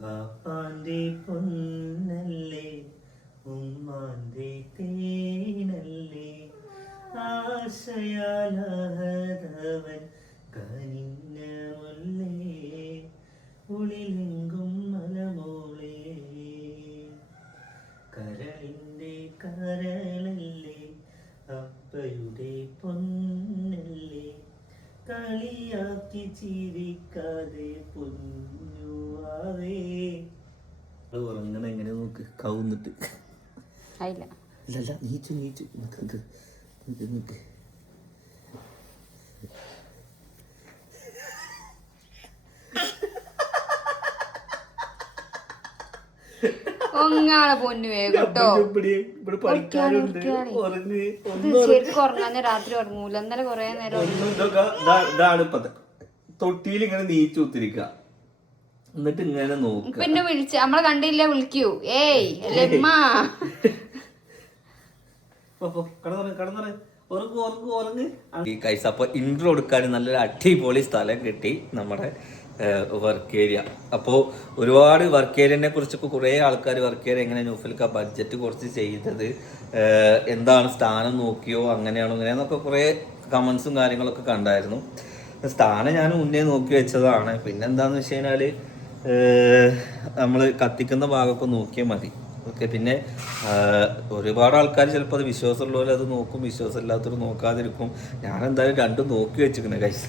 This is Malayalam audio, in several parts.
ബാപ്പാന്റെ പൊന്നല്ലേ ഉമ്മാന്റെ തേനല്ലേ. ആശയാലഹതവൻ കനിഞ്ഞ മുല്ലേ ഉളിലെങ്കും മലമോളേ. കരളിന്റെ കരളല്ലേ അപ്പയുടെ പൊന്നല്ലേ. കളിയാക്കി ചിരിക്കാതെ പൊന്നുവാവേ ഉറങ്ങണ എങ്ങനെ നോക്ക്? കവുന്നിട്ട് ആയില്ല. ഇല്ലല്ല നീച്ച് നീച്ച്. നിക്ക് നിക്ക്. നിക്ക് നിക്ക്. ഒങ്ങാളെ പൊന്നു വേഗട്ടോ ഇവിടെ ഇവിടെ പണിക്കാരുണ്ട് ഉറക്കാണ്. ഒന്ന് ശരിക്കും രാത്രി ഉറങ്ങൂല. ഇന്നലെ കൊറേ നേരം തൊട്ടിയിൽ ഇങ്ങനെ നീച്ചു കുത്തിരിക്ക. എന്നിട്ട് ഇങ്ങനെ നോക്കും പിന്നെ വിളിച്ച് നമ്മളെ കണ്ടില്ല വിളിക്കൂ. ഏയ് ഈ കൈസ് അപ്പൊ ഇൻട്രോ കൊടുക്കാൻ നല്ലൊരു അടിപൊളി സ്ഥലം കിട്ടി നമ്മുടെ വർക്ക് ഏരിയ അപ്പോൾ ഒരുപാട് വർക്ക് ഏരിയനെ കുറിച്ചൊക്കെ കുറേ ആൾക്കാർ വർക്ക് ഏരിയ എങ്ങനെ ന്യൂഫിൽക്ക ബഡ്ജറ്റ് കുറച്ച് ചെയ്തത് എന്താണ് സ്ഥാനം നോക്കിയോ അങ്ങനെയാണോ ഇങ്ങനെയാന്നൊക്കെ കുറേ കമൻസും കാര്യങ്ങളൊക്കെ കണ്ടായിരുന്നു. സ്ഥാനം ഞാൻ മുന്നേ നോക്കി വെച്ചതാണ്. പിന്നെന്താന്ന് വെച്ച് കഴിഞ്ഞാൽ നമ്മൾ കത്തിക്കുന്ന ഭാഗമൊക്കെ നോക്കിയാൽ മതി. ഓക്കെ പിന്നെ ഒരുപാട് ആൾക്കാർ ചിലപ്പോൾ അത് വിശ്വാസമുള്ളവർ അത് നോക്കും വിശ്വാസമില്ലാത്തവർ നോക്കാതിരിക്കും. ഞാൻ എന്തായാലും രണ്ടും നോക്കി വെച്ചിരിക്കുന്നത് കൈസ്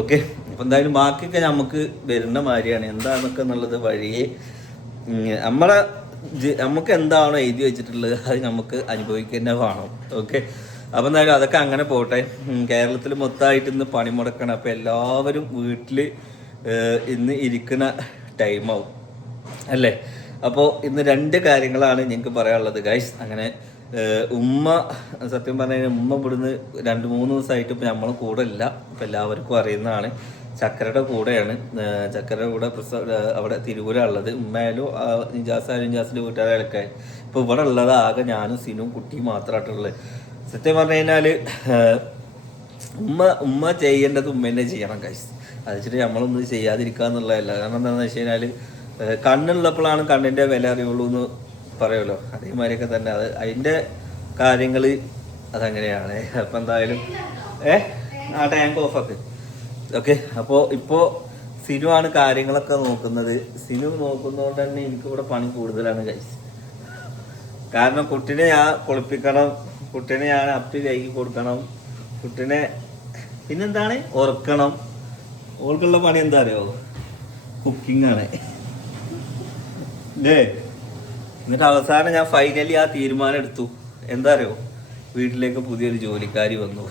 ഓക്കെ അപ്പം എന്തായാലും ബാക്കിയൊക്കെ നമുക്ക് വരുന്ന മാതിരിയാണ്. എന്താണെന്നൊക്കെ എന്നുള്ളത് വഴിയെ നമ്മളെ നമുക്ക് എന്താണോ എഴുതി വെച്ചിട്ടുള്ളത് അത് നമുക്ക് അനുഭവിക്കുന്ന വേണം. ഓക്കെ അപ്പം എന്തായാലും അതൊക്കെ അങ്ങനെ പോട്ടെ. കേരളത്തിൽ മൊത്തമായിട്ട് ഇന്ന് പണിമുടക്കണം. അപ്പം എല്ലാവരും വീട്ടിൽ ഇന്ന് ഇരിക്കുന്ന ടൈമാവും. അല്ലേ? അപ്പോൾ ഇന്ന് രണ്ട് കാര്യങ്ങളാണ് ഞങ്ങൾക്ക് പറയാനുള്ളത് ഗൈസ് അങ്ങനെ ഉമ്മ സത്യം പറഞ്ഞു ഉമ്മ ഇവിടുന്ന് രണ്ട് മൂന്ന് ദിവസമായിട്ട് ഇപ്പം നമ്മളെ കൂടെ ഇല്ല. ഇപ്പം എല്ലാവർക്കും അറിയുന്നതാണ്. ചക്കരയുടെ കൂടെയാണ്. ചക്കരയുടെ കൂടെ അവിടെ തിരുവൂരാണുള്ളത് ഉമ്മയായാലും നിജാസായാലും നിജാസിന്റെ വീട്ടുകാരൊക്കെ ഇപ്പോൾ ഇവിടെ ഉള്ളത് ആകെ ഞാനും സിനും കുട്ടിയും മാത്രമായിട്ടുള്ളത് സത്യം പറഞ്ഞു കഴിഞ്ഞാൽ ഉമ്മ ഉമ്മ ചെയ്യേണ്ടത് ഉമ്മ ചെയ്യണം കൈസ് അത് വെച്ചിട്ട് നമ്മളൊന്നും ചെയ്യാതിരിക്കുക എന്നുള്ളതല്ല. കാരണം എന്താണെന്ന് വെച്ച് കഴിഞ്ഞാൽ കണ്ണുള്ളപ്പോഴാണ് കണ്ണിന്റെ വില അറിയുള്ളൂ എന്ന് പറയുമല്ലോ. അതേമാതിരിയൊക്കെ തന്നെ. അത് അതിന്റെ കാര്യങ്ങൾ അതങ്ങനെയാണ്. അപ്പം എന്തായാലും ഏ? ആ ടാങ്ക് ഓഫാക്ക് ഓക്കെ. അപ്പോൾ ഇപ്പോൾ സിനു ആണ് കാര്യങ്ങളൊക്കെ നോക്കുന്നത്. സിനു നോക്കുന്നതുകൊണ്ട് തന്നെ എനിക്കിവിടെ പണി കൂടുതലാണ് കൈസ് കാരണം കുട്ടിനെ ഞാൻ കുളിപ്പിക്കണം കുട്ടിനെ ഞാൻ അപ്പി കൈക്ക് കൊടുക്കണം കുട്ടിനെ പിന്നെന്താണ്? ഉറക്കണം. ഓൾക്കുള്ള പണി എന്താ അറിയോ? കുക്കിംഗ് ആണ്. ഏ എന്നിട്ട് അവസാനം ഞാൻ ഫൈനലി ആ തീരുമാനം എടുത്തു. എന്താ അറിയോ? വീട്ടിലേക്ക് പുതിയൊരു ജോലിക്കാരി വന്നു.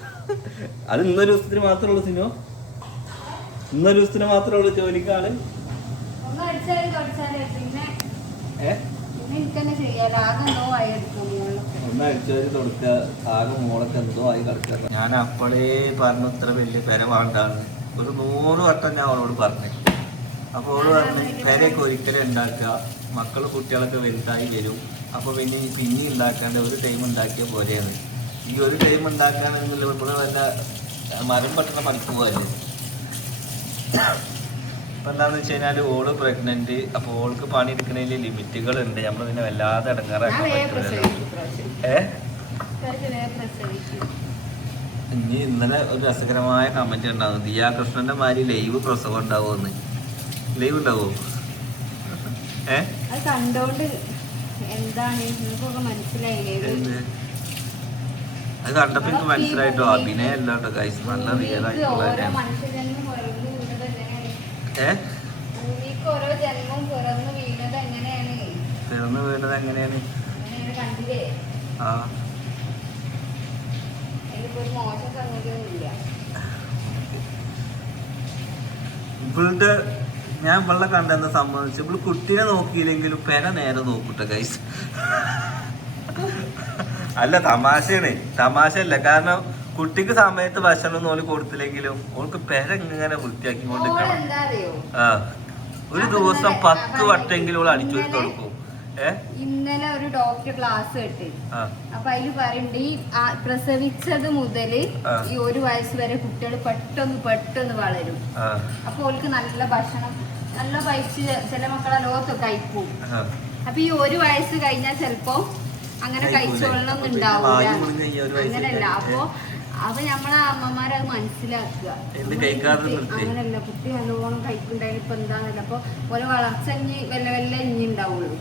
അത് ഇന്നൊരു ദിവസത്തിന് മാത്രമേ ഉള്ളൂ സിനിമ ഇന്നൊരു ദിവസത്തിന് മാത്രമേ ഉള്ളൂ ജോലിക്കാൾ. ആയി ഞാൻ അപ്പോഴേ പറഞ്ഞു ഇത്ര വലിയ പെര വേണ്ടാന്ന് ഒരു നൂറ് വട്ടം ഞാൻ അവളോട് പറഞ്ഞു. അപ്പോൾ അവൾ പറഞ്ഞു പേരൊക്കെ ഒരിക്കലും ഉണ്ടാക്കുക. മക്കൾ കുട്ടികളൊക്കെ വലുതായി വരും. അപ്പോൾ പിന്നെ പിന്നെ ഉണ്ടാക്കാണ്ട് ഒരു ടൈം ഉണ്ടാക്കിയ പോലെയാണ് ഈ ഒരു ടൈം ഉണ്ടാക്കാണെങ്കിൽ ഇവിടെ വല്ല മരം പെട്ടെന്ന് പണിക്ക് പോകല്ലേ ഇപ്പം എന്താണെന്ന് വെച്ച് കഴിഞ്ഞാൽ ഓൾ പ്രഗ്നന്റ് അപ്പോൾ ഓൾക്ക് പണി എടുക്കണതിൽ ലിമിറ്റുകൾ ഉണ്ട് നമ്മൾ പിന്നെ വല്ലാതെ ഇടങ്ങാറാക്കാൻ വേഗം പറ്റില്ലല്ലോ ഇനി ഇന്നലെ ഒരു രസകരമായ കമന്റ് ഉണ്ടാവും ദിയാ കൃഷ്ണന്റെ മാതിരി ലൈവ് പ്രസവം ഉണ്ടാവുമെന്ന്. ലൈവ് ഉണ്ടാവോ? ഏ? അത് കണ്ടോണ്ട് എന്താണ്? നിങ്ങൾക്കൊക്കെ മനസ്സിലായില്ലേ ഇത് എന്ത്? അത് കണ്ടപ്പോ എനിക്ക് മനസ്സിലായിട്ടോ? അഭിനയം അല്ല കേട്ടോ ഗൈസ് നല്ല റിയൽ ആയിട്ടുള്ള ഏ? പിറന്നു വീണത് എങ്ങനെയാണ്? ആ. ഇവളുടെ ഞാൻ ഇവളെ കണ്ടെന്ന് സംബന്ധിച്ച് ഇവൾ കുട്ടീനെ നോക്കിയില്ലെങ്കിലും പെര നേരെ നോക്കൂട്ടെ ഗൈസ് അല്ല തമാശയാണ്. തമാശയല്ല. കാരണം കുട്ടിക്ക് സമയത്ത് ഭക്ഷണം ഒന്നും ഓൽ കൊടുത്തില്ലെങ്കിലും ഓൾക്ക് പെര ഇങ്ങനെ വൃത്തിയാക്കി കൊണ്ടിരിക്കണം ആ. ഒരു ദിവസം പത്ത് വട്ടെങ്കിലും ഓൾ അടിച്ചു കൊടുക്കും. ഇന്നലെ ഒരു ഡോക്ടർ ക്ലാസ് കിട്ടി. അപ്പൊ അതിൽ പറയുന്നുണ്ട് ഈ പ്രസവിച്ചത് മുതൽ ഈ ഒരു വയസ്സ് വരെ കുട്ടികൾ പെട്ടെന്ന് പെട്ടെന്ന് വളരും. അപ്പൊ ഓൾക്ക് നല്ല ഭക്ഷണം നല്ല പൈസ ചില മക്കളെ ലോകത്തൊക്കെ കഴിക്കും. അപ്പൊ ഈ ഒരു വയസ്സ് കഴിഞ്ഞാൽ ചിലപ്പോ അങ്ങനെ കഴിച്ചോളണം ഒന്നും ഉണ്ടാവില്ല അങ്ങനല്ല. അപ്പൊ അപ്പൊ നമ്മളെ അമ്മമാരത് മനസ്സിലാക്കുക. എന്ത് നമ്മളെ നിർത്തി? അങ്ങനല്ല കുട്ടി നല്ലോണം കഴിക്കുന്നുണ്ടായാലും ഇപ്പൊ എന്താന്നല്ല. അപ്പൊ ഓരോ വളർച്ച ഇനി വല്ല വല്ല ഇനി ഉണ്ടാവുള്ളൂ.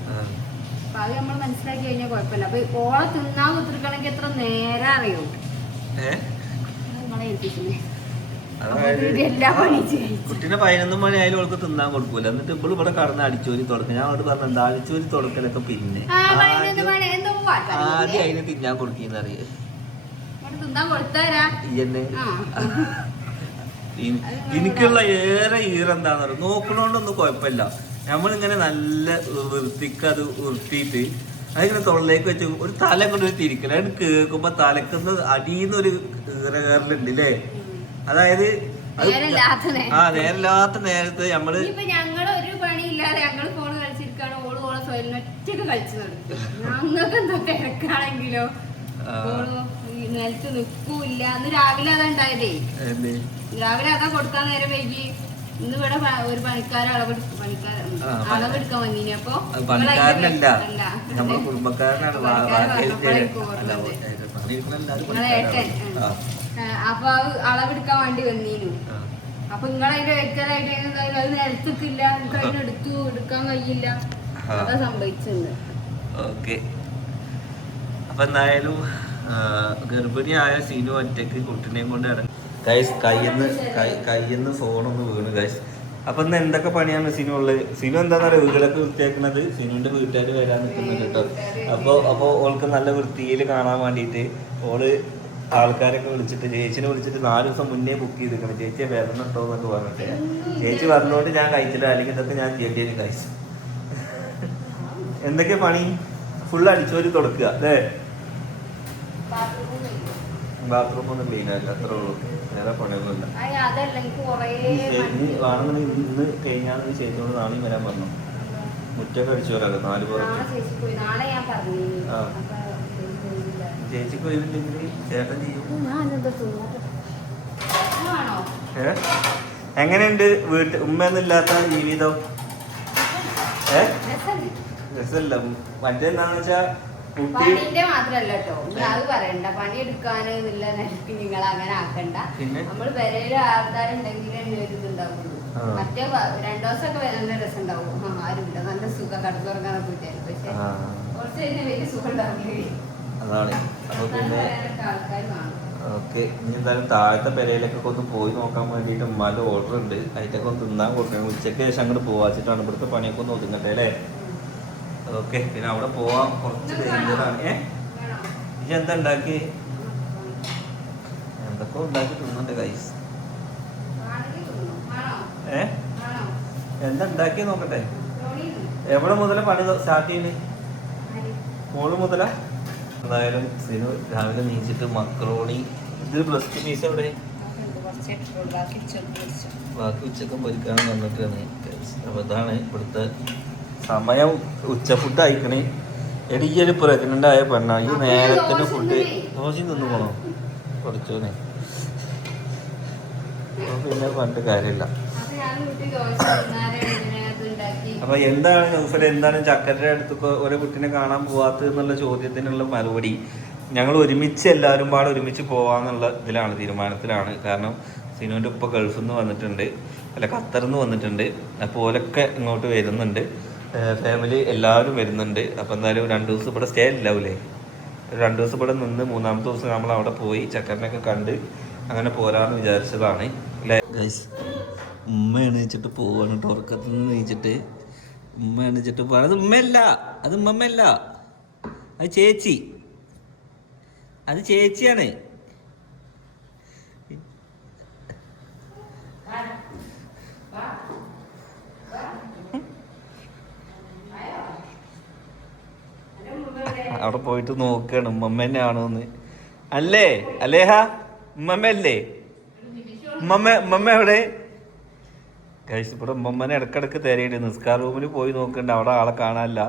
അപ്പൊ അത് നമ്മൾ മനസ്സിലാക്കി കഴിഞ്ഞാൽ കുഴപ്പമില്ല അപ്പൊ ഓളെ തിന്നാൻ കുത്തിരിക്കണമെങ്കിൽ എത്ര നേരം അറിയോ. കുട്ടീനെ പതിനൊന്ന് മണി ആയാലും അവൾക്ക് തിന്നാൻ കൊടുക്കൂല. എന്നിട്ട് ഇപ്പോൾ ഇവിടെ കടന്ന് അടിച്ചോരി തുടക്കം. ഞാൻ അവിടെ പറഞ്ഞു എന്താ അടിച്ചോരി തുടക്കലൊക്കെ പിന്നെ ആദ്യം അതിന് തിന്നാൻ കൊടുക്കുന്ന അറിയേ. ഇങ്ങോട്ട് തിന്നാൻ കൊടുത്തരാ. ഈ ആ. ഇ- എനിക്കുള്ള ഏറെ ഈറെന്താന്ന് പറയുക നോക്കണോണ്ടൊന്നും കുഴപ്പമില്ല നമ്മളിങ്ങനെ നല്ല വൃത്തിക്ക് അത് വൃത്തിയിട്ട് അതിങ്ങനെ തൊള്ളിലേക്ക് വെച്ച് ഒരു തല കൊണ്ട് തിരിക്കണം അതിന് അത് കേൾക്കുമ്പോ തലക്കുന്ന അടിയിൽ ഒരു കയറലുണ്ട് അല്ലേ അതായത്. ആ നേരമില്ലാത്ത നേരത്ത് നമ്മൾ ഒരു പണിയില്ലാതെ ഞങ്ങൾ ഫോണ് കളിച്ചിരിക്കാണ് ഓൾ ഓളെ സ്വയം ഒറ്റയ്ക്ക് കളിച്ചു നടക്കും. ഞങ്ങൾക്ക് എന്താ തിരക്കാണെങ്കിലോ? ആ. ഓൾ നിലത്ത് നിൽക്കൂല്ല അന്ന് രാവിലെ അതാ ഉണ്ടായതേ. രാവിലെ അതാ കൊടുക്കാൻ നേരം വൈകി. ഇന്ന് ഇവിടെ ഒരു പണിക്കാരെ അളവെടുക്കാൻ വന്നിനി. അപ്പൊ പണിക്കാരനല്ല. നമ്മളെ കുടുംബക്കാരനാണ്. അപ്പൊ അളവെടുക്കാൻ വേണ്ടി വന്നീനു. അപ്പൊ നിങ്ങളതിന്റെ വ്യക്തരായിട്ട് അത് അതിന് എടുത്തു എടുക്കാൻ കഴിയില്ല. അതാ സംഭവിച്ചത്. ഓക്കെ. അപ്പൊ എന്തായാലും ഗർഭിണിയായ സീനു ഒറ്റയ്ക്ക് കുട്ടിനെയും കൊണ്ട് ഇറങ്ങി ഗൈസ് കയ്യിന്ന് കൈ- കയ്യിന്ന് ഫോണൊന്ന് വീണ് ഗൈസ് അപ്പൊ ഇന്ന് എന്തൊക്കെ പണിയാണ് സിനിമ ഉള്ളത് സിനിമ എന്താന്ന് പറയുക വീടുകളൊക്കെ വൃത്തിയാക്കുന്നത് സിനുവിന്റെ വീട്ടുകാർ വരാൻ നിൽക്കുന്നുണ്ട് കേട്ടോ. അപ്പോൾ അപ്പോൾ ഓൾക്ക് നല്ല വൃത്തിയിൽ കാണാൻ വേണ്ടിയിട്ട് ഓൾ ആൾക്കാരൊക്കെ വിളിച്ചിട്ട് ചേച്ചിനെ വിളിച്ചിട്ട് നാല് ദിവസം മുന്നേ ബുക്ക് ചെയ്തിരിക്കണം. ചേച്ചിയെ വരണം കേട്ടോ എന്നൊക്കെ പറഞ്ഞിട്ട്. ചേച്ചി വന്നോണ്ട് ഞാൻ കഴിച്ചില്ല. അല്ലെങ്കിൽ ഇതൊക്കെ ഞാൻ ചെയ്യേണ്ടി കഴിച്ചു എന്തൊക്കെ പണി? ഫുൾ അടിച്ചോരി തുടക്കുക അല്ലേ? ബാത്റൂം ഒന്നും ക്ലീൻ ആയില്ല അത്രേ ഉള്ളൂ. വേറെ പണിയൊന്നുമില്ല അയ്യ, അതല്ല എനിക്ക് കുറേ ഇനി വേണമെന്നുണ്ടെങ്കിൽ ഇന്ന് കഴിഞ്ഞാൽ നീ ചെയ്തോണ്ട് നാളെയും വരാൻ പറഞ്ഞു. മുറ്റൊക്കെ അടിച്ചു വരാമല്ലോ നാല് പുറത്ത് ആ. ചേച്ചിക്ക് ഒഴിവില്ലെങ്കിൽ ചേട്ടൻ ചെയ്യും. ഏ? എങ്ങനെയുണ്ട് വീട്ടിൽ ഉമ്മയൊന്നുമില്ലാത്ത ജീവിതം? ഏ? രസല്ല? രസമല്ല. മറ്റേന്താന്ന് വെച്ചാ കുട്ടി പണിന്റെ മാത്രല്ല കേട്ടോ അത്. പറയണ്ട. പണി എടുക്കാന് എന്നുള്ള നിലയ്ക്ക് നിങ്ങൾ അങ്ങനെ ആക്കണ്ട. നമ്മൾ നമ്മൾ ആൾക്കാരുണ്ടെങ്കിൽ ഇതുണ്ടാവുള്ളൂ മറ്റേ രണ്ടു ദിവസമൊക്കെ നല്ല രസം ഉണ്ടാവും. ആരുണ്ട് നല്ല സുഖം കടത്തുറങ്ങാൻ വിചാരിക്കും പക്ഷെ കുറച്ച് കഴിഞ്ഞാൽ വലിയ സുഖം ഉണ്ടാവില്ല? അതാണ്. ആൾക്കാർ കാണും ഓക്കെ. ഇനി എന്തായാലും താഴത്തെ പെരയിലേക്കൊക്കെ ഒന്ന് പോയി നോക്കാൻ വേണ്ടിട്ട് ഉമ്മാന്റെ ഓർഡർ ഉണ്ട്. അതിന്റെയൊക്കെ ഒന്ന് തിന്നാൻ കൊടുക്കണം. ഉച്ചയ്ക്ക് ശേഷം അങ്ങോട്ട് പോവാച്ചിട്ടാണ് ഇവിടുത്തെ പണിയൊക്കെ ഒന്ന് ഒതുങ്ങട്ടെ അല്ലേ? ഓക്കെ പിന്നെ അവിടെ പോവാൻ കുറച്ച് ഡേഞ്ചറാണ് ഏ? ഇനി എന്താ ഉണ്ടാക്കി? എന്തൊക്കെ ഉണ്ടാക്കി തിന്നുണ്ട് കൈസ്? ഏ? എന്താ ഉണ്ടാക്കി നോക്കട്ടെ? എവിടെ മുതലേ പണി സ്റ്റാർട്ട് ചെയ്യുന്നത് സ്കൂൾ മുതലാ? എന്തായാലും സിനു രാവിലെ നീച്ചിട്ട് മക്രോണി. ഇത് ടു ഫീസ് എവിടെ? ബാക്കി ഉച്ചക്കും പൊരിക്കാനും വന്നിട്ടാണ്. അപ്പോൾ അതാണ് ഇവിടുത്തെ സമയം ഉച്ച ഫുഡ് അയക്കണേ എടി ഈ ഒരു പ്രഗ്നന്റ് ആയ പെണ്ണ ഈ നേരത്തിന് ഫുഡ്. ദോശ തിന്നു പോണോ? കുറച്ചോനെ പിന്നെ പണ്ട് കാര്യമില്ല. അപ്പൊ എന്താണ് നൗഫൽ എന്താണ് ചക്കരയുടെ അടുത്ത് ഒരു കുട്ടിനെ കാണാൻ പോവാത്തത് എന്നുള്ള ചോദ്യത്തിനുള്ള മറുപടി ഞങ്ങൾ ഒരുമിച്ച് എല്ലാവരും പാടെ ഒരുമിച്ച് പോവാന്നുള്ള ഇതിലാണ് തീരുമാനത്തിലാണ്. കാരണം സിനുവിന്റെ ഉപ്പ ഗൾഫിൽ നിന്ന് വന്നിട്ടുണ്ട്. അല്ല ഖത്തറിൽ നിന്ന് വന്നിട്ടുണ്ട്. അപ്പോലൊക്കെ ഇങ്ങോട്ട് വരുന്നുണ്ട്. ഫാമിലി എല്ലാവരും വരുന്നുണ്ട്. അപ്പോൾ എന്തായാലും രണ്ട് ദിവസം ഇവിടെ സ്റ്റേ ഇല്ലാവൂലേ? രണ്ടു ദിവസം ഇവിടെ നിന്ന് മൂന്നാമത്തെ ദിവസം നമ്മൾ അവിടെ പോയി ചക്കറിനൊക്കെ കണ്ട് അങ്ങനെ പോരാന്ന് വിചാരിച്ചതാണ്. ഗൈസ് ഉമ്മ എണീച്ചിട്ട് പോവാണ് ഉറക്കത്തിൽ നിന്ന് എണീച്ചിട്ട്. ഉമ്മ എണീച്ചിട്ട് പോവാണ്. അത് ഉമ്മയല്ല. അത് ഉമ്മമ്മയല്ല. അത് ചേച്ചി. അത് ചേച്ചിയാണ്. അവിടെ പോയിട്ട് നോക്കുകയാണ് ഉമ്മമ്മ തന്നെ ആണോന്ന് അല്ലേ? അല്ലേഹ ഉമ്മമ്മ അല്ലേ? ഉമ്മമ്മ ഉമ്മമ്മ എവിടെ? കഴിച്ച് ഉമ്മമ്മനെ ഇടക്കിടക്ക് തിരയുണ്ട് നിസ്കാർ റൂമിൽ പോയി നോക്കണ്ട അവിടെ ആളെ കാണാനില്ല.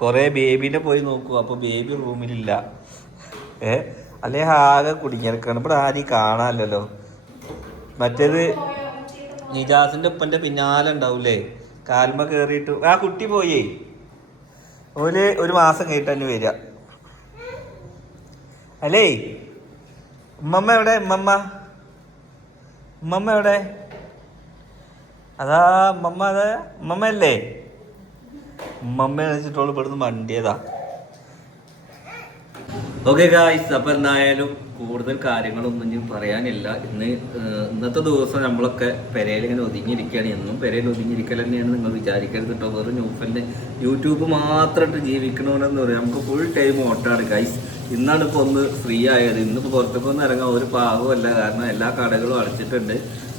കുറേ ബേബീനെ പോയി നോക്കൂ അപ്പോൾ ബേബി റൂമിലില്ല. ഏ? അല്ലേ ആകെ കുടുങ്ങിയെടുക്കാണ് ഇവിടെ ആരി കാണാനില്ലല്ലോ. മറ്റേത് നിജാസിന്റെ ഉപ്പന്റെ പിന്നാലെ ഉണ്ടാവൂലേ? കാൽമ കേറിയിട്ട് ആ കുട്ടി പോയേ. ഓൽ ഒരു മാസം കഴിഞ്ഞിട്ട് തന്നെ വരിക. അല്ലേ? ഉമ്മമ്മ എവിടെ? ഉമ്മമ്മ? ഉമ്മമ്മ എവിടെ? അതാ ഉമ്മമ്മ അതാ ഉമ്മമ്മ അല്ലേ ഉമ്മമ്മ വെച്ചിട്ടോൾ ഇവിടുന്ന് മണ്ടിയതാ. ഓക്കെ ഗായ്സ് അപ്പൊ എന്തായാലും കൂടുതൽ കാര്യങ്ങളൊന്നും ഞാൻ പറയാനില്ല. ഇന്ന് ഇന്നത്തെ ദിവസം നമ്മളൊക്കെ പെരയിൽ ഇങ്ങനെ ഒതുങ്ങിയിരിക്കുകയാണ്. എന്നും പെരയിൽ ഒതുങ്ങിയിരിക്കൽ തന്നെയാണ് നിങ്ങൾ വിചാരിക്കരുത് കേട്ടോ വെറും ന്യൂഫലിന് യൂട്യൂബ് മാത്രമായിട്ട് ജീവിക്കണമെന്ന് പറയാം. നമുക്ക് ഫുൾ ടൈം ഓട്ടാണ് ഗൈസ് ഇന്നാണ് ഇപ്പോൾ ഒന്ന് ഫ്രീ ആയത്. ഇന്നിപ്പോൾ പുറത്തേക്ക് ഒന്ന് ഇറങ്ങാൻ ഒരു പാകമല്ല കാരണം എല്ലാ കടകളും അടച്ചിട്ടുണ്ട്.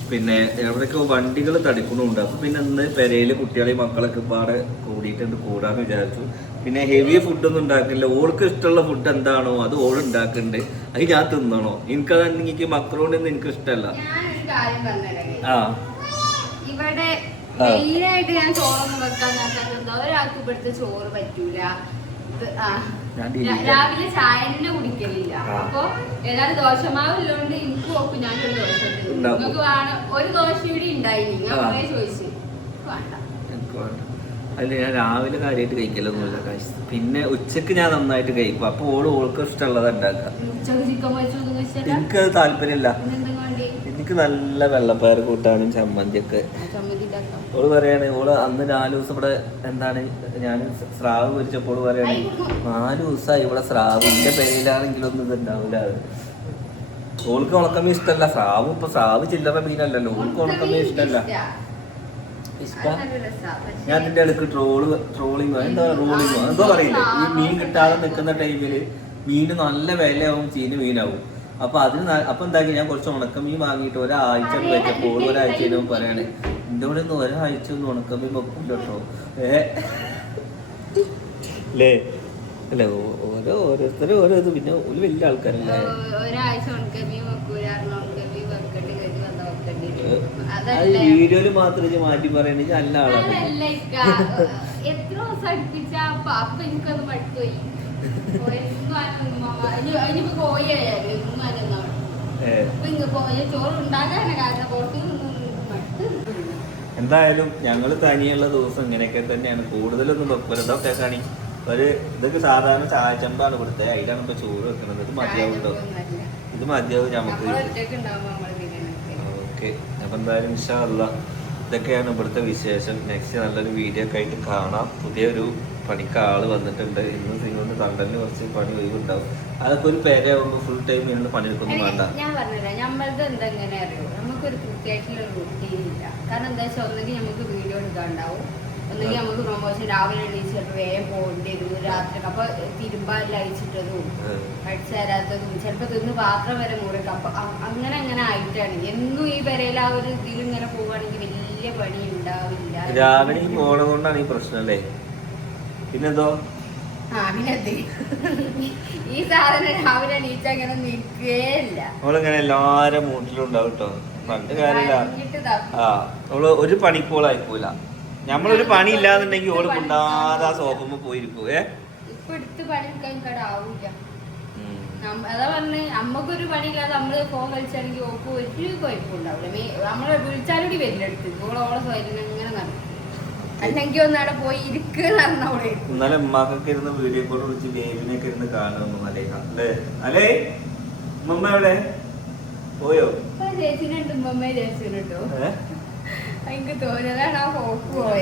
പിന്നെ എവിടെയൊക്കെ വണ്ടികൾ തടിക്കണമുണ്ട് അപ്പൊ പിന്നെ ഇന്ന് പെരയിൽ കുട്ടികളെയും മക്കളൊക്കെ പാടെ കൂടിയിട്ടുണ്ട്. കൂടാന്ന് വിചാരിച്ചു. പിന്നെ ഹെവി ഫുഡൊന്നും ഉണ്ടാക്കില്ല ഓൾക്ക് ഇഷ്ടമുള്ള ഫുഡ് എന്താണോ അത് ഓൾ ഉണ്ടാക്കുന്നുണ്ട് അത് ഞാൻ തിന്നണോ? എനിക്കത് എനിക്ക് മക്രോണൊന്നും എനിക്ക് ഇഷ്ടമല്ല. ആ. ഇവിടെ മെയിനായിട്ട് ഞാൻ ചോറൊന്നും വെക്കാൻ ഒരാൾക്ക് ഇവിടുത്തെ ചോറ് പറ്റൂല. രാവിലെ ചായ തന്നെ കുടിക്കലില്ല. അപ്പൊ അപ്പൊ ഏതായാലും ഉള്ളതുകൊണ്ട് എനിക്ക് നോക്കും ഞാനൊരു ദോശ ഉണ്ടാക്കും. നിങ്ങൾക്ക് വേണം ഒരു ദോശ കൂടി ഉണ്ടായി ഞാൻ. കുറേ ചോദിച്ചു. വേണ്ട. അല്ല ഞാൻ രാവിലെ കാര്യമായിട്ട് കഴിക്കലൊന്നുമില്ല കാശ് പിന്നെ ഉച്ചയ്ക്ക് ഞാൻ നന്നായിട്ട് കഴിക്കും. അപ്പൊ ഓൾ ഓൾക്ക് ഇഷ്ടമുള്ളത് ഉണ്ടാക്കുക. വെച്ചിട്ടാ എനിക്കത് താല്പര്യമില്ല. എനിക്ക് നല്ല വെള്ളപ്പയർ കൂട്ടാനും ചമ്മന്തിയൊക്കെ. ചമ്മന്തി ഉണ്ടാക്കാം ഓൾ പറയാണ് ഓൾ അന്ന് നാല് ദിവസം ഇവിടെ എന്താണ് ഞാൻ സ്രാവ് പൊരിച്ചപ്പോൾ പറയാണ് നാല് ദിവസമായി ഇവിടെ സ്രാവ് എന്റെ പേരിലാണെങ്കിലും ഒന്നും ഇതുണ്ടാവില്ല ഓൾക്ക് ഉണക്കമേ ഇഷ്ടമല്ല സ്രാവ് ഇപ്പൊ സ്രാവ് ചില്ലറ മീനല്ലല്ലോ ഓൾക്ക് ഉണക്കമേ ഇഷ്ടമല്ല ഇഷ്ടം? ഞാൻ ഇതിന്റെ അടുക്ക് ട്രോൾ ട്രോളിങ് എന്താ റോളിങ് എന്തോ പറയില്ലേ? ഈ മീൻ കിട്ടാതെ നിൽക്കുന്ന ടൈമിൽ മീന് നല്ല വിലയാവും ചീന മീനാവും. അപ്പൊ അതിന് അപ്പൊ എന്താക്കി ഞാൻ കുറച്ച് ഉണക്കമീൻ വാങ്ങിയിട്ട് ഒരാഴ്ച വെച്ചപ്പോൾ ഒരാഴ്ച പറയണേ എന്റെ ഇവിടെ നിന്ന് ഒരാഴ്ച ഒന്നും ഉണക്കമ്പി വെക്കില്ല കേട്ടോ ഏ? അല്ല ഓരോ ഓരോരുത്തരും ഓരോ ഇത് പിന്നെ ഒരു വലിയ ആൾക്കാരല്ലേ? അത് വീഡിയോയിൽ മാത്രം മാറ്റി പറയണെങ്കിൽ നല്ല ആളാണ്. എത്ര ദിവസം അടുപ്പിച്ച അപ്പൊ എനിക്കത് കോഴിയായാലും ചോറ് ഉണ്ടാകാനാണ് കാരണം പുറത്തു നിന്നും മടുത്ത് എന്തായാലും ഞങ്ങൾ തനിയുള്ള ദിവസം ഇങ്ങനെയൊക്കെ തന്നെയാണ്. കൂടുതലൊന്നും ഇതൊക്കെ കാണി ഒരു ഇതൊക്കെ സാധാരണ ചായച്ചമ്പാണ് ഇവിടുത്തെ. അതിലാണ് ഇപ്പൊ ചോറ് വെക്കുന്നത് ഇത് മതിയാവും ഇത് മതിയാവും നമുക്ക്. ബിരിയാണി ഓക്കെ. അപ്പൊ എന്തായാലും ഇഷ്ടമല്ല ഇതൊക്കെയാണ് ഇവിടുത്തെ വിശേഷം. നെക്സ്റ്റ് നല്ലൊരു വീഡിയോ ഒക്കെ ആയിട്ട് കാണാം. പുതിയൊരു പണിക്ക് ആൾ വന്നിട്ടുണ്ട്. ഇന്ന് സിനിമ തണ്ടലിന് കുറച്ച് പണി ഒഴിവുണ്ടാവും. അതൊക്കെ ഒരു പേരാകുമ്പോൾ ഫുൾ ടൈം ഇരുന്ന് പണിയെടുക്കൊന്നും വേണ്ട. ഞാൻ പറഞ്ഞില്ല നമ്മളത് അറിയോ? നമുക്കൊരു കൃത്യമായിട്ടുള്ള റൂട്ടീൻ ഇല്ല. കാരണം എന്താ വെച്ചാൽ ഒന്നെങ്കിൽ നമുക്ക് വീഡിയോ എടുക്കാണ്ടാവും. ഒന്നെങ്കിൽ നമുക്ക് പ്രൊമോഷൻ രാവിലെ എണീച്ചിട്ട് വേഗം പോകേണ്ടി വരും രാത്രി അപ്പൊ തിരുമ്പാലിൽ അയച്ചിട്ടതും. അടിച്ചു തരാത്തതും ചിലപ്പോ തിന്ന് പാത്രം വരെ മുറിക്കും അപ്പൊ അങ്ങനെ അങ്ങനെ ആയിട്ടാണ്. എന്നും ഈ പെരയിൽ ആ ഒരു ഇതിൽ ഇങ്ങനെ പോവുകയാണെങ്കിൽ വലിയ പണി ഉണ്ടാവില്ല. രാവിലെ ഈ കൊണ്ടാണ് ഈ പ്രശ്നം അല്ലേ? പിന്നെന്തോ? ഈ സാധനം രാവിലെ എണീച്ച അങ്ങനെ ഇല്ല എല്ലാരും മൂട്ടിലും ഉണ്ടാവും കേട്ടോ പണ്ട് കാര്യമില്ല. ആ അവൾ ഒരു പണിക്കോളായിക്കൂല. നമ്മളൊരു പണി ഇല്ലാന്നുണ്ടെങ്കിൽ ഓൾ കൊണ്ടാതെ ആ സോഫുമ്പോ പോയിരിക്കും ഏ? അതാ പറഞ്ഞ് അമ്മക്കൊരു പണിയില്ലാതെ നമ്മൾ ഫോൺ കളിച്ചാണെങ്കിൽ ഓക്ക് ഒരു കുഴപ്പമുണ്ടാവില്ല നമ്മളെ വിളിച്ചാലൂടി വരില്ല അടുത്ത്. ഓളെ ഓളെ സ്വയം ഇങ്ങനെ നടക്കും. അല്ലെങ്കിൽ ഒന്ന് അവിടെ പോയി ഇരിക്കുക പറഞ്ഞ അവിടെ ഇരിക്കും. ഇന്നലെ ഉമ്മാക്കൊക്കെ ഇരുന്ന് വീഡിയോ കോൾ വിളിച്ച് ബേബിനൊക്കെ ഇരുന്ന് കാണുന്നു അല്ലേ അല്ലേ? അല്ലേ ഉമ്മ എവിടെ? പോയോ?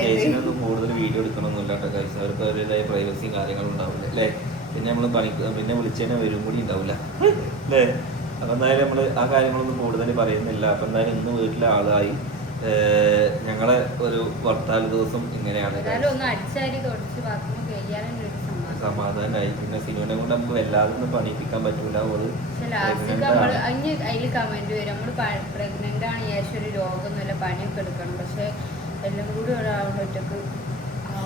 ചേച്ചിനൊന്നും കൂടുതൽ വീഡിയോ എടുക്കണമെന്നില്ല കേട്ടോ കഴിച്ച് അവർക്ക് അവരുടേതായ പ്രൈവസി കാര്യങ്ങളും ഉണ്ടാവില്ല അല്ലേ? പിന്നെ നമ്മൾ പിന്നെ വിളിച്ചതിനെ വരും കൂടി ഉണ്ടാവില്ല അല്ലേ? അപ്പൊ എന്തായാലും നമ്മൾ ആ കാര്യങ്ങളൊന്നും കൂടുതൽ പറയുന്നില്ല. അപ്പൊ എന്തായാലും ഇന്ന് വീട്ടിലെ ആളായി. ഞങ്ങളെ ഒരു വർത്താല ദിവസം ഇങ്ങനെയാണ് സമാധാനമായി പിന്നെ സിനിമനെ കൊണ്ട് നമുക്ക് വല്ലാതെ ഒന്നും പണിയിപ്പിക്കാൻ പറ്റൂല. ഓൾ അതിൽ കമന്റ് വരും. നമ്മൾ പ്രഗ്നന്റ് ആണ് ഒരു രോഗമൊന്നുമില്ല പണിയൊക്കെ എടുക്കണം. പക്ഷെ എല്ലാം കൂടി ഒരാളുടെ ഒറ്റയ്ക്ക്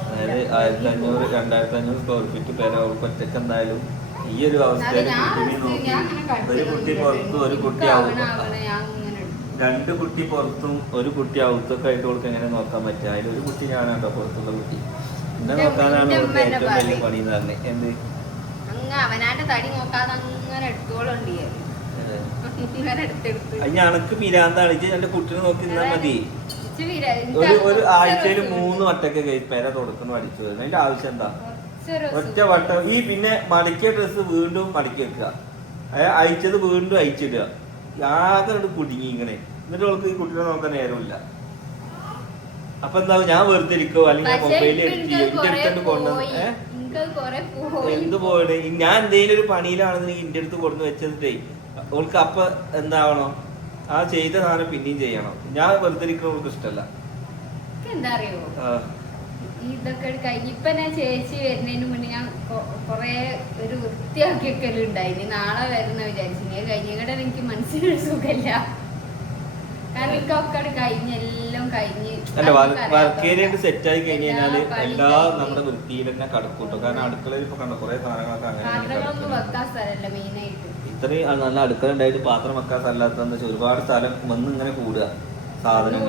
അതായത് ആയിരത്തി അഞ്ഞൂറ് രണ്ടായിരത്തി അഞ്ഞൂറ് സ്ക്വയർ ഫീറ്റ് പേര് ഒറ്റയ്ക്ക് എന്തായാലും ഈ ഒരു അവസ്ഥയിൽ ഒരു കുട്ടി പുറത്തും ഒരു കുട്ടി രണ്ട് കുട്ടി പുറത്തും ഒരു കുട്ടി അകത്തൊക്കെ ആയിട്ട് അവൾക്ക് എങ്ങനെ നോക്കാൻ പറ്റുക? അതിൽ ഒരു കുട്ടി ഞാനാട്ടോ പുറത്തുള്ള കുട്ടി. അങ്ങ് അവനാന്റെ തടി നോക്കാതെ അങ്ങനെ എടുത്തോളുണ്ട് പിരാന്താണ്. ഇജ്ജ് എന്റെ കുട്ടിനെ നോക്കി നിന്നാ മതി. ഒരു ഒരു ആഴ്ചയിൽ മൂന്ന് വട്ടൊക്കെ പെര തുടക്കുന്നു അടിച്ചു വരുന്നത്. അതിന്റെ ആവശ്യം എന്താ? ഒറ്റ വട്ടം. ഈ പിന്നെ മടക്കിയ ഡ്രസ്സ് വീണ്ടും മടക്കി വെക്കുക. അയ- അയച്ചത് വീണ്ടും അയച്ചിടുക. ആകെ കുടുങ്ങി ഇങ്ങനെ. എന്നിട്ട് അവൾക്ക് ഈ കുട്ടികളെ നോക്കാൻ നേരമില്ല. അപ്പൊ എന്താ ഞാൻ വെറുതെ ഇരിക്കോ അല്ലെങ്കിൽ മൊബൈൽ ഇപ്പൊ എടുത്ത് എന്റെ അടുത്തോണ്ട് കൊണ്ടുവന്ന്. എന്ത് പോയത് ഞാൻ എന്തെങ്കിലും ഒരു പണിയിലാണെന്നുണ്ടെങ്കിൽ എന്റെ അടുത്ത് കൊണ്ടു വെച്ചിട്ടേ ഓൾക്ക് അപ്പൊ എന്താവണോ? ആ ചെയ്ത സാധനം പിന്നെയും ചെയ്യണം. ഞാൻ വെറുതെ ഇരിക്കണ ഓൾക്ക് ഇഷ്ടമല്ല എന്താ അറിയോ ഇതൊക്കെ കഴിഞ്ഞ് ഇപ്പൊ ഞാൻ ചേച്ചി വരുന്നതിന് മുന്നേ ഞാൻ കൊറേ ഒരു വൃത്തിയാക്കിയൊക്കെ ഉണ്ടായിന് നാളെ വരുന്ന വിചാരിച്ചു. കഴിഞ്ഞ എനിക്ക് മനസ്സിലൊരു സുഖമില്ല. കാരണം എനിക്കൊക്കെ കഴിഞ്ഞ് എല്ലാം കഴിഞ്ഞ് അല്ല. വർക്ക് ഏരിയ സെറ്റ് ആയി കഴിഞ്ഞ് കഴിഞ്ഞാൽ എല്ലാ നമ്മുടെ വൃത്തിയിൽ തന്നെ കടക്കൂട്ടോ. കാരണം അടുക്കളയിൽ ഇപ്പൊ കണ്ട കുറെ സാധനങ്ങളൊക്കെ അങ്ങനെ ഇത്രയും നല്ല അടുക്കള ഉണ്ടായിട്ട് പാത്രം വെക്കാൻ സ്ഥലമില്ലാത്തതെന്ന് വെച്ചാൽ ഒരുപാട് സ്ഥലം വന്ന് ഇങ്ങനെ കൂടുക. സാധനങ്ങൾ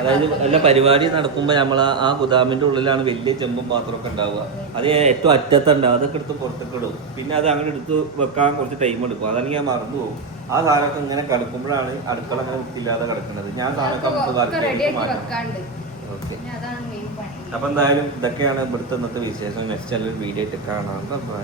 അതായത് എല്ലാ പരിപാടി നടക്കുമ്പോൾ നമ്മൾ ആ ഗുദാമിന്റെ ഉള്ളിലാണ് വലിയ ചെമ്പും പാത്രമൊക്കെ ഉണ്ടാവുക. അത് ഏറ്റവും അറ്റത്തുണ്ടാവും അതൊക്കെ എടുത്ത് പുറത്തേക്ക് ഇടും. പിന്നെ അത് അങ്ങനെ എടുത്ത് വെക്കാൻ കുറച്ച് ടൈം എടുക്കും. അതാണെങ്കിൽ ഞാൻ മറന്നു പോകും. ആ സാധനമൊക്കെ ഇങ്ങനെ കിടക്കുമ്പോഴാണ് അടുക്കള അങ്ങനെ വൃത്തിയില്ലാതെ കിടക്കുന്നത്. ഞാൻ സാധനമൊക്കെ അപ്പൊ എന്തായാലും ഇതൊക്കെയാണ് ഇവിടുത്തെ ഇന്നത്തെ വിശേഷം. നെക്സ്റ്റ് വീഡിയോ ആയിട്ട് കാണാം. ബൈ